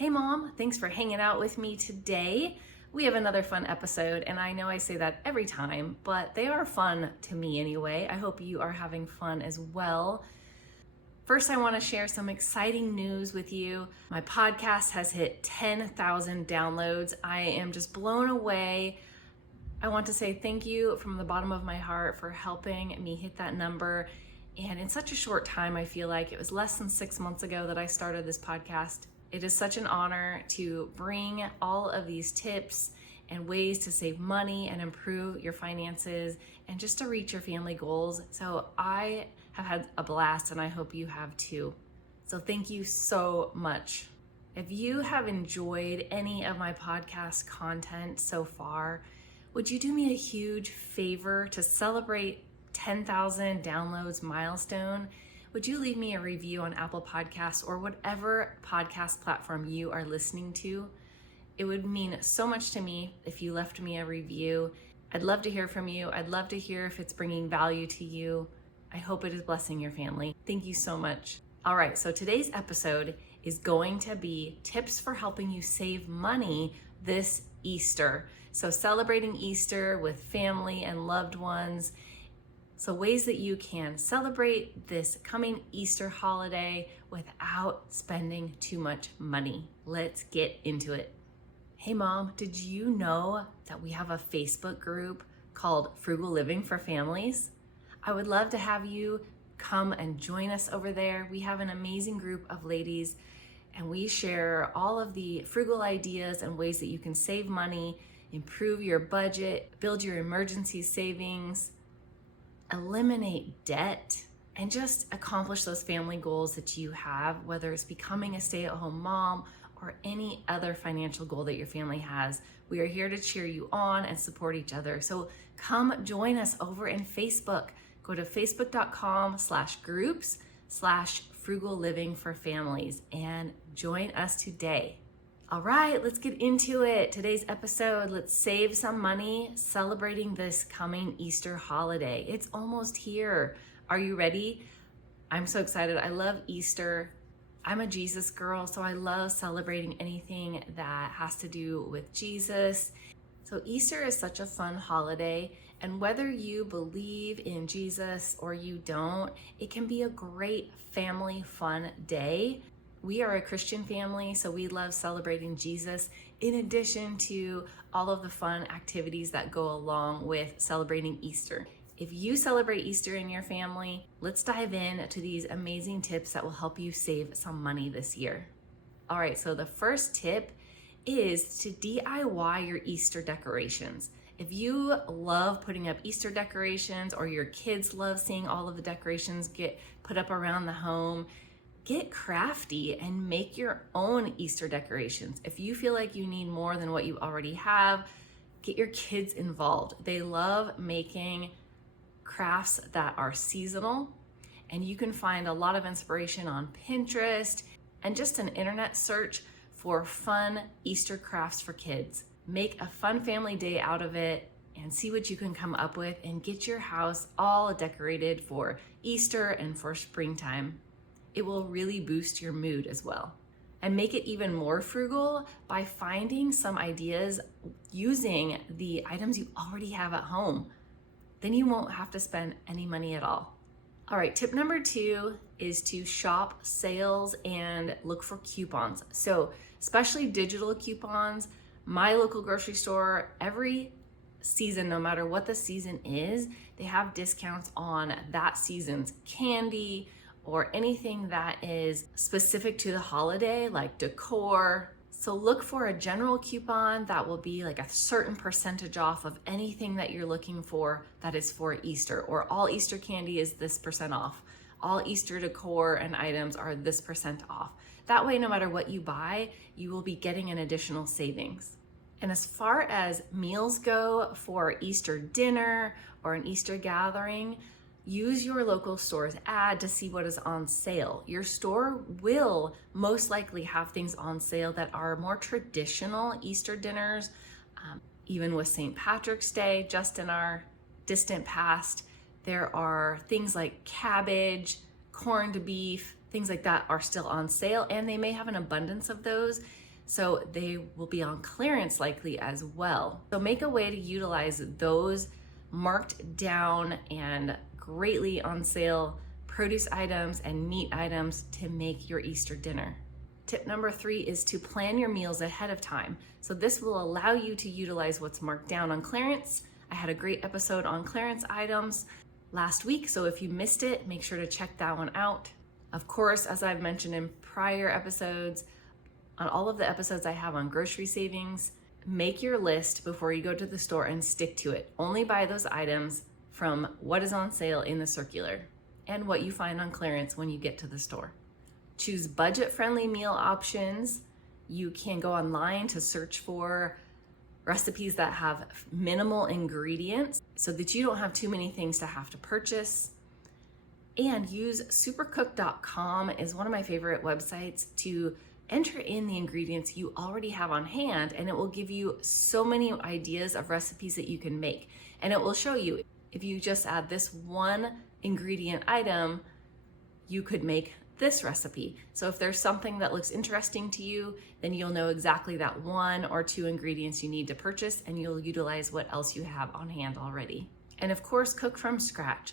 Hey Mom, thanks for hanging out with me today. We have another fun episode, and I know I say that every time, but they are fun to me anyway. I hope you are having fun as well. First, I want to share some exciting news with you. My podcast has hit 10,000 downloads. I am just blown away. I want to say thank you from the bottom of my heart for helping me hit that number. And in such a short time, I feel like it was less than 6 months ago that I started this podcast. It is such an honor to bring all of these tips and ways to save money and improve your finances and just to reach your family goals. So I have had a blast and I hope you have too. So thank you so much. If you have enjoyed any of my podcast content so far, would you do me a huge favor to celebrate 10,000 downloads milestone? Would you leave me a review on Apple Podcasts or whatever podcast platform you are listening to? It would mean so much to me if you left me a review. I'd love to hear from you. I'd love to hear if it's bringing value to you. I hope it is blessing your family. Thank you so much. All right, so today's episode is going to be tips for helping you save money this Easter. So celebrating Easter with family and loved ones. So ways that you can celebrate this coming Easter holiday without spending too much money. Let's get into it. Hey Mom, did you know that we have a Facebook group called Frugal Living for Families? I would love to have you come and join us over there. We have an amazing group of ladies and we share all of the frugal ideas and ways that you can save money, improve your budget, build your emergency savings, eliminate debt, and just accomplish those family goals that you have, whether it's becoming a stay-at-home mom or any other financial goal that your family has. We are here to cheer you on and support each other. So come join us over in Facebook. Go to facebook.com/groups/frugal living for families and join us today. All right, let's get into it. Today's episode, let's save some money celebrating this coming Easter holiday. It's almost here. Are you ready? I'm so excited. I love Easter. I'm a Jesus girl, so I love celebrating anything that has to do with Jesus. So Easter is such a fun holiday, and whether you believe in Jesus or you don't, it can be a great family fun day. We are a Christian family, so we love celebrating Jesus in addition to all of the fun activities that go along with celebrating Easter. If you celebrate Easter in your family, let's dive in to these amazing tips that will help you save some money this year. All right, so the first tip is to DIY your Easter decorations. If you love putting up Easter decorations or your kids love seeing all of the decorations get put up around the home, get crafty and make your own Easter decorations. If you feel like you need more than what you already have, get your kids involved. They love making crafts that are seasonal, and you can find a lot of inspiration on Pinterest and just an internet search for fun Easter crafts for kids. Make a fun family day out of it and see what you can come up with and get your house all decorated for Easter and for springtime. It will really boost your mood as well. And make it even more frugal by finding some ideas using the items you already have at home. Then you won't have to spend any money at all. All right, tip number 2 is to shop sales and look for coupons. So especially digital coupons. My local grocery store, every season, no matter what the season is, they have discounts on that season's candy, or anything that is specific to the holiday, like decor. So look for a general coupon that will be like a certain percentage off of anything that you're looking for that is for Easter, or all Easter candy is this % off. All Easter decor and items are this % off. That way, no matter what you buy, you will be getting an additional savings. And as far as meals go for Easter dinner or an Easter gathering, use your local store's ad to see what is on sale. Your store will most likely have things on sale that are more traditional Easter dinners, even with St. Patrick's Day, just in our distant past. There are things like cabbage, corned beef, things like that are still on sale, and they may have an abundance of those. So they will be on clearance likely as well. So make a way to utilize those marked down and greatly on sale produce items and meat items to make your Easter dinner. Tip number 3 is to plan your meals ahead of time. So this will allow you to utilize what's marked down on clearance. I had a great episode on clearance items last week, so if you missed it, make sure to check that one out. Of course, as I've mentioned in prior episodes, on all of the episodes I have on grocery savings, make your list before you go to the store and stick to it. Only buy those items from what is on sale in the circular and what you find on clearance when you get to the store. Choose budget-friendly meal options. You can go online to search for recipes that have minimal ingredients so that you don't have too many things to have to purchase. And use supercook.com is one of my favorite websites to enter in the ingredients you already have on hand, and it will give you so many ideas of recipes that you can make. And it will show you if you just add this one ingredient item, you could make this recipe. So if there's something that looks interesting to you, then you'll know exactly that 1 or 2 ingredients you need to purchase, and you'll utilize what else you have on hand already. And of course, cook from scratch.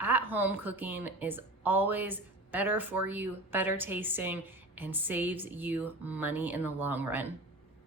At-home cooking is always better for you, better tasting, and saves you money in the long run.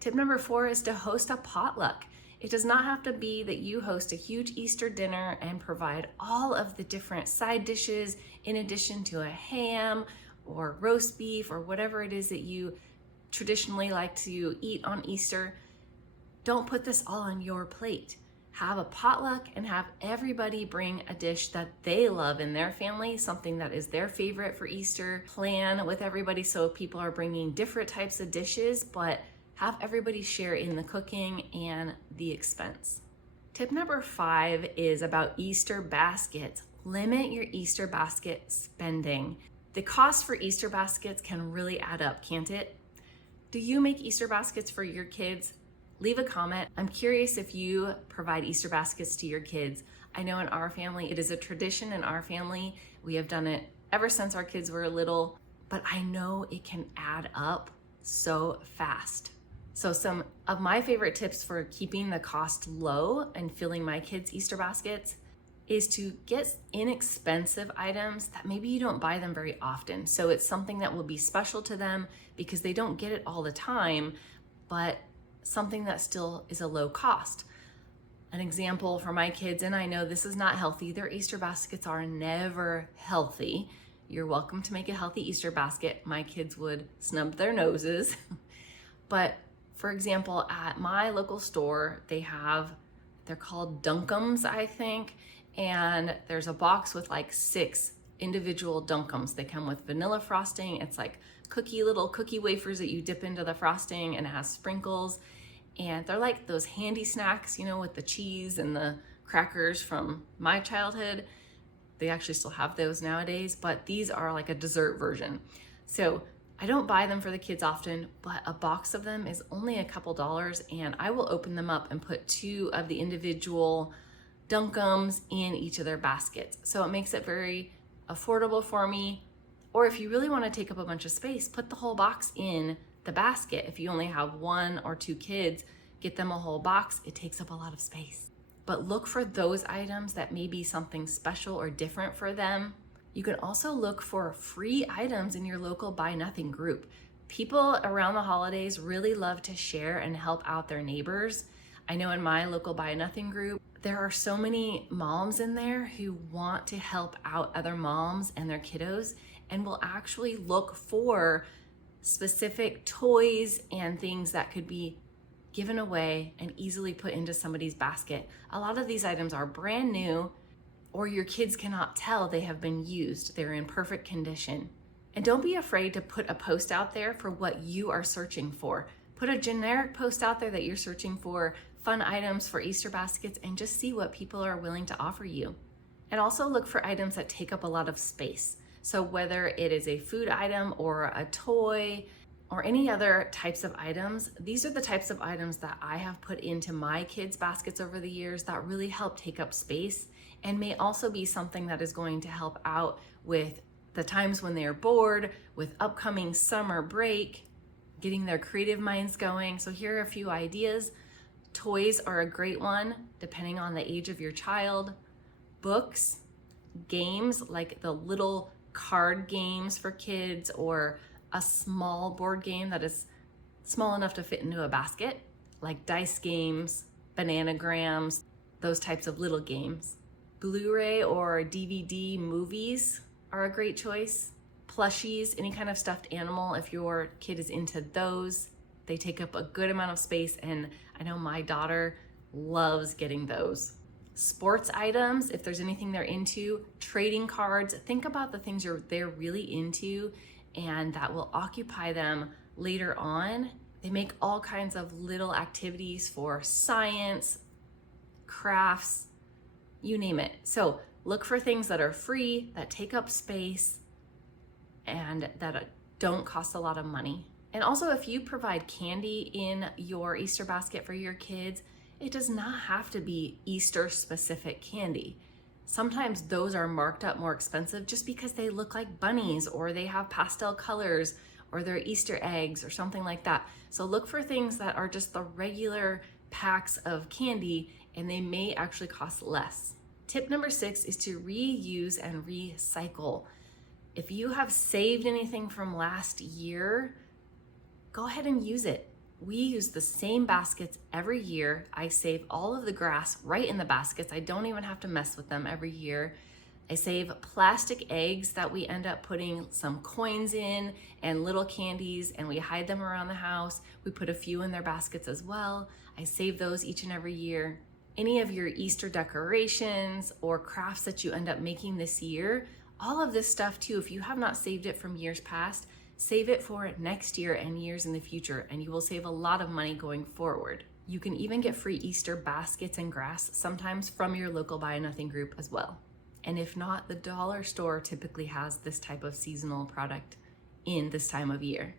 Tip number 4 is to host a potluck. It does not have to be that you host a huge Easter dinner and provide all of the different side dishes in addition to a ham or roast beef or whatever it is that you traditionally like to eat on Easter. Don't put this all on your plate. Have a potluck and have everybody bring a dish that they love in their family, something that is their favorite for Easter. Plan with everybody so people are bringing different types of dishes, but have everybody share in the cooking and the expense. Tip number 5 is about Easter baskets. Limit your Easter basket spending. The cost for Easter baskets can really add up, can't it? Do you make Easter baskets for your kids? Leave a comment. I'm curious if you provide Easter baskets to your kids. I know in our family, it is a tradition in our family. We have done it ever since our kids were little, but I know it can add up so fast. So some of my favorite tips for keeping the cost low and filling my kids' Easter baskets is to get inexpensive items that maybe you don't buy them very often. So it's something that will be special to them because they don't get it all the time, but something that still is a low cost. An example for my kids, and I know this is not healthy, their Easter baskets are never healthy. You're welcome to make a healthy Easter basket. My kids would snub their noses. But for example, at my local store, they're called Dunkums, I think, and there's a box with like 6 individual Dunkums. They come with vanilla frosting. It's like little cookie wafers that you dip into the frosting, and it has sprinkles. And they're like those handy snacks, with the cheese and the crackers from my childhood. They actually still have those nowadays, but these are like a dessert version. So I don't buy them for the kids often, but a box of them is only a couple dollars, and I will open them up and put 2 of the individual Dunkums in each of their baskets. So it makes it very affordable for me. Or if you really want to take up a bunch of space, put the whole box in the basket. If you only have 1 or 2 kids, get them a whole box. It takes up a lot of space. But look for those items that may be something special or different for them. You can also look for free items in your local Buy Nothing group. People around the holidays really love to share and help out their neighbors. I know in my local Buy Nothing group, there are so many moms in there who want to help out other moms and their kiddos, and will actually look for specific toys and things that could be given away and easily put into somebody's basket. A lot of these items are brand new, or your kids cannot tell they have been used. They're in perfect condition. And don't be afraid to put a post out there for what you are searching for. Put a generic post out there that you're searching for fun items for Easter baskets, and just see what people are willing to offer you. And also look for items that take up a lot of space. So whether it is a food item or a toy or any other types of items, these are the types of items that I have put into my kids' baskets over the years that really help take up space, and may also be something that is going to help out with the times when they are bored, with upcoming summer break. getting their creative minds going. So here are a few ideas. Toys are a great one, depending on the age of your child. Books, games like the little card games for kids, or a small board game that is small enough to fit into a basket, like dice games, bananagrams, those types of little games. Blu-ray or DVD movies are a great choice. Plushies, any kind of stuffed animal, if your kid is into those, they take up a good amount of space, and I know my daughter loves getting those. Sports items, if there's anything they're into. Trading cards, think about the things they're really into and that will occupy them later on. They make all kinds of little activities for science, crafts, you name it. So look for things that are free, that take up space, and that don't cost a lot of money. And also, if you provide candy in your Easter basket for your kids, it does not have to be Easter specific candy. Sometimes those are marked up more expensive just because they look like bunnies, or they have pastel colors, or they're Easter eggs or something like that. So look for things that are just the regular packs of candy, and they may actually cost less. Tip number 6 is to reuse and recycle. If you have saved anything from last year, go ahead and use it. We use the same baskets every year. I save all of the grass right in the baskets. I don't even have to mess with them every year. I save plastic eggs that we end up putting some coins in and little candies, and we hide them around the house. We put a few in their baskets as well. I save those each and every year. Any of your Easter decorations or crafts that you end up making this year, all of this stuff too, if you have not saved it from years past, save it for next year and years in the future, and you will save a lot of money going forward. You can even get free Easter baskets and grass sometimes from your local Buy Nothing group as well. And if not, the dollar store typically has this type of seasonal product in this time of year.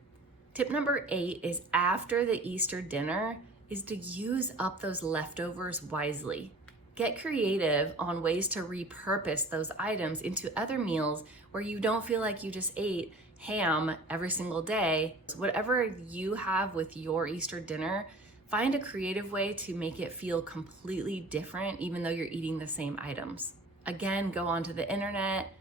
Tip number 8 is, after the Easter dinner, is to use up those leftovers wisely. Get creative on ways to repurpose those items into other meals where you don't feel like you just ate ham every single day. So whatever you have with your Easter dinner, find a creative way to make it feel completely different, even though you're eating the same items. Again, go onto the internet,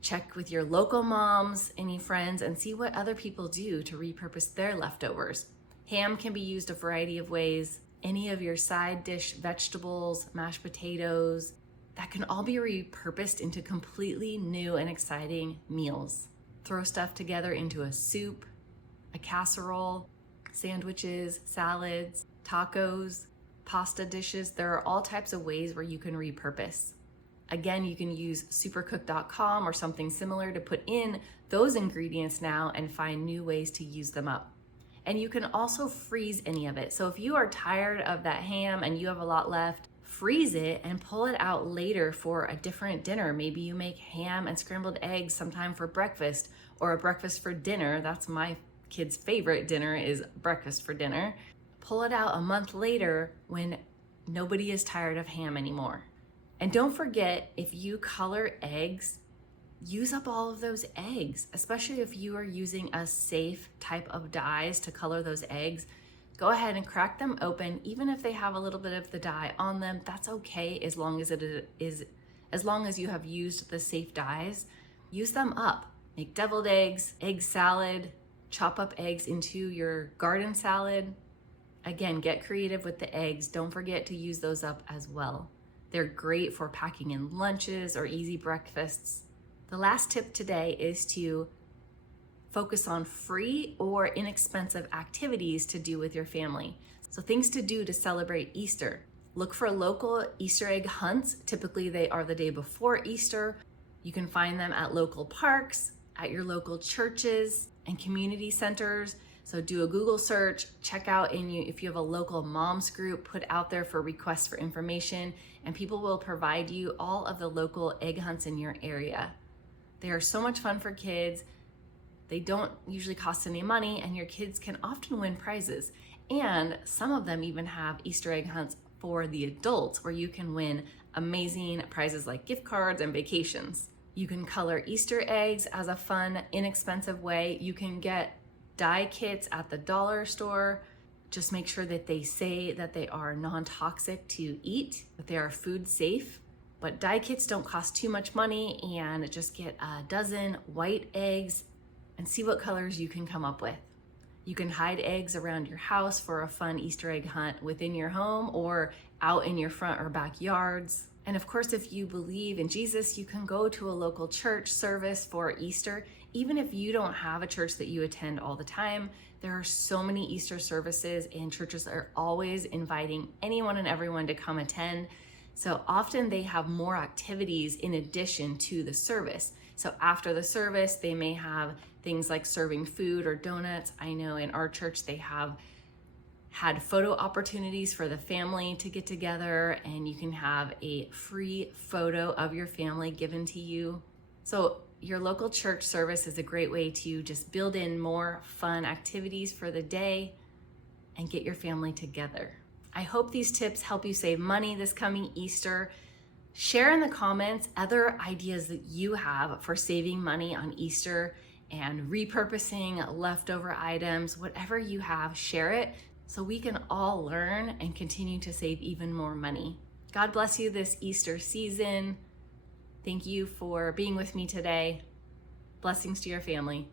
check with your local moms, any friends, and see what other people do to repurpose their leftovers. Ham can be used a variety of ways. Any of your side dish vegetables, mashed potatoes, that can all be repurposed into completely new and exciting meals. Throw stuff together into a soup, a casserole, sandwiches, salads, tacos, pasta dishes. There are all types of ways where you can repurpose. Again, you can use supercook.com or something similar to put in those ingredients now and find new ways to use them up. And you can also freeze any of it. So if you are tired of that ham and you have a lot left, freeze it and pull it out later for a different dinner. Maybe you make ham and scrambled eggs sometime for breakfast, or a breakfast for dinner. That's my kids' favorite dinner, is breakfast for dinner. Pull it out a month later when nobody is tired of ham anymore. And don't forget, if you color eggs, use up all of those eggs, especially if you are using a safe type of dyes to color those eggs. Go ahead and crack them open. Even if they have a little bit of the dye on them, that's okay, as long as you have used the safe dyes. Use them up. Make deviled eggs, egg salad, chop up eggs into your garden salad. Again, get creative with the eggs. Don't forget to use those up as well. They're great for packing in lunches or easy breakfasts. The last tip today is to focus on free or inexpensive activities to do with your family. So things to do to celebrate Easter. Look for local Easter egg hunts. Typically they are the day before Easter. You can find them at local parks, at your local churches and community centers. So do a Google search, check out if you have a local moms group, put out there for requests for information, and people will provide you all of the local egg hunts in your area. They are so much fun for kids. They don't usually cost any money, and your kids can often win prizes. And some of them even have Easter egg hunts for the adults, where you can win amazing prizes like gift cards and vacations. You can color Easter eggs as a fun, inexpensive way. You can get dye kits at the dollar store. Just make sure that they say that they are non-toxic to eat, that they are food safe. But dye kits don't cost too much money, and just get a dozen white eggs and see what colors you can come up with. You can hide eggs around your house for a fun Easter egg hunt within your home or out in your front or backyards. And of course, if you believe in Jesus, you can go to a local church service for Easter. Even if you don't have a church that you attend all the time, there are so many Easter services, and churches are always inviting anyone and everyone to come attend. So often they have more activities in addition to the service. So after the service, they may have things like serving food or donuts. I know in our church, they have had photo opportunities for the family to get together, and you can have a free photo of your family given to you. So your local church service is a great way to just build in more fun activities for the day and get your family together. I hope these tips help you save money this coming Easter. Share in the comments other ideas that you have for saving money on Easter and repurposing leftover items. Whatever you have, share it so we can all learn and continue to save even more money. God bless you this Easter season. Thank you for being with me today. Blessings to your family.